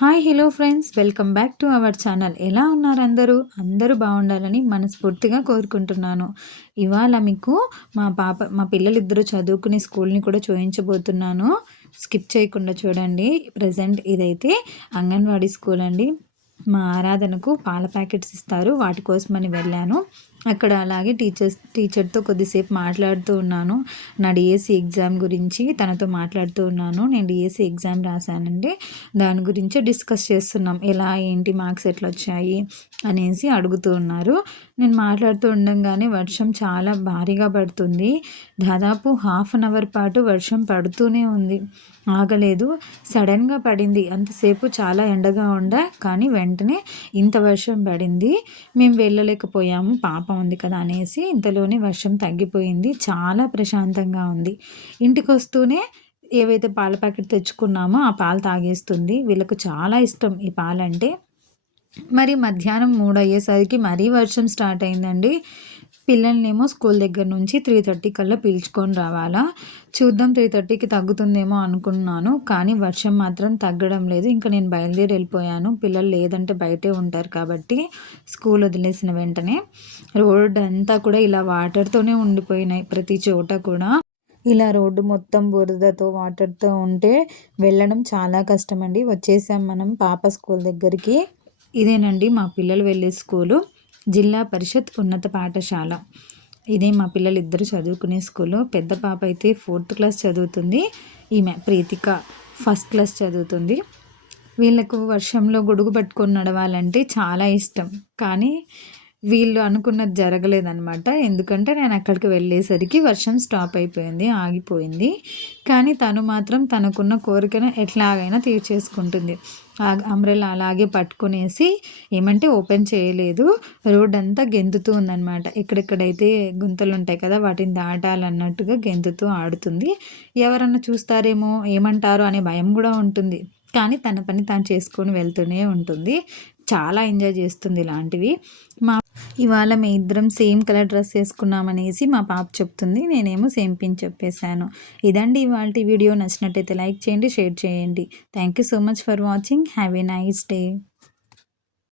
Hi hello friends, welcome back to our channel. ఎలా ఉన్నారు అందరూ? అందరూ బాగుండాలని మనస్ఫూర్తిగా కోరుకుంటున్నాను. ఇవాళ మీకు మా పిల్లలిద్దరూ చదువుకునే స్కూల్ని కూడా చూపించబోతున్నాను. స్కిప్ చేయకుండా చూడండి. ప్రజెంట్ ఇదైతే అంగన్వాడీ స్కూల్ అండి. మా ఆరాధనకు పాల ప్యాకెట్స్ ఇస్తారు, వాటి కోసమని వెళ్ళాను. అక్కడ అలాగే టీచర్తో కొద్దిసేపు మాట్లాడుతూ ఉన్నాను. నా డిఎస్సి ఎగ్జామ్ గురించి తనతో మాట్లాడుతూ ఉన్నాను. నేను డిఎస్సి ఎగ్జామ్ రాశానండి, దాని గురించి డిస్కస్ చేస్తున్నాం. ఎలా ఏంటి మార్క్స్ ఎట్లా వచ్చాయి అనేసి అడుగుతూ ఉన్నారు. నేను మాట్లాడుతూ ఉండంగానే వర్షం చాలా భారీగా పడుతుంది. దాదాపు హాఫ్ అన్ అవర్ పాటు వర్షం పడుతూనే ఉంది, ఆగలేదు. సడన్గా పడింది. అంతసేపు చాలా ఎండగా కానీ వెంటనే ఇంత వర్షం పడింది. మేము వెళ్ళలేకపోయాము, పాప ఉంది కదా అనేసి. ఇంతలోనే వర్షం తగ్గిపోయింది. చాలా ప్రశాంతంగా ఉంది. ఇంటికి వస్తూనే ఏవైతే పాల ప్యాకెట్ తెచ్చుకున్నామో ఆ పాలు తాగేస్తుంది. వీళ్ళకు చాలా ఇష్టం ఈ పాలంటే. మరి మధ్యాహ్నం 3 అయ్యేసరికి మరీ వర్షం స్టార్ట్ అయిందండి. పిల్లల్నేమో స్కూల్ దగ్గర నుంచి 3:30 కల్లా పిలుచుకొని రావాలా. చూద్దాం, 3:30కి తగ్గుతుందేమో అనుకున్నాను, కానీ వర్షం మాత్రం తగ్గడం లేదు. ఇంకా నేను బయలుదేరి వెళ్ళిపోయాను. పిల్లలు లేదంటే బయటే ఉంటారు కాబట్టి. స్కూల్ వదిలేసిన వెంటనే రోడ్ అంతా కూడా ఇలా వాటర్తోనే ఉండిపోయినాయి, ప్రతి చోట కూడా. ఇలా రోడ్డు మొత్తం బురదతో వాటర్తో ఉంటే వెళ్ళడం చాలా కష్టమండి. వచ్చేసాం మనం పాప స్కూల్ దగ్గరికి. ఇదేనండి మా పిల్లలు వెళ్ళే స్కూలు, జిల్లా పరిషత్ ఉన్నత పాఠశాల. ఇదే మా పిల్లలు ఇద్దరు చదువుకునే స్కూలు. పెద్ద పాప అయితే 4th క్లాస్ చదువుతుంది. ఈమె ప్రీతిక 1st క్లాస్ చదువుతుంది. వీళ్ళకు వర్షంలో గొడుగు పట్టుకొని నడవాలంటే చాలా ఇష్టం, కానీ వీళ్ళు అనుకున్నది జరగలేదన్నమాట. ఎందుకంటే నేను అక్కడికి వెళ్ళేసరికి వర్షం స్టాప్ అయిపోయింది, ఆగిపోయింది. కానీ తను మాత్రం తనకున్న కోరికను ఎట్లాగైనా తీర్చేసుకుంటుంది. ఆ అంబ్రెల్లా అలాగే పట్టుకునేసి, ఏమంటే ఓపెన్ చేయలేదు, రోడ్ అంతా గెంతుతూ ఉందన్నమాట. ఎక్కడెక్కడైతే గుంతలు ఉంటాయి కదా, వాటిని దాటాలన్నట్టుగా గెంతుతూ ఆడుతుంది. ఎవరన్నా చూస్తారేమో, ఏమంటారో అనే భయం కూడా ఉంటుంది, కానీ తన పని తాను చేసుకొని వెళ్తూనే ఉంటుంది. చాలా ఎంజాయ్ చేస్తుంది ఇలాంటివి. ఇవాళ మీ ఇద్దరం సేమ్ కలర్ డ్రెస్ వేసుకున్నామనేసి మా పాప చెప్తుంది. నేనేమో సేమ్ పిన్ చెప్పేశాను. ఇదండి ఇవాళ వీడియో. నచ్చినట్టయితే లైక్ చేయండి, షేర్ చేయండి. Thank you so much for watching. Have a nice day.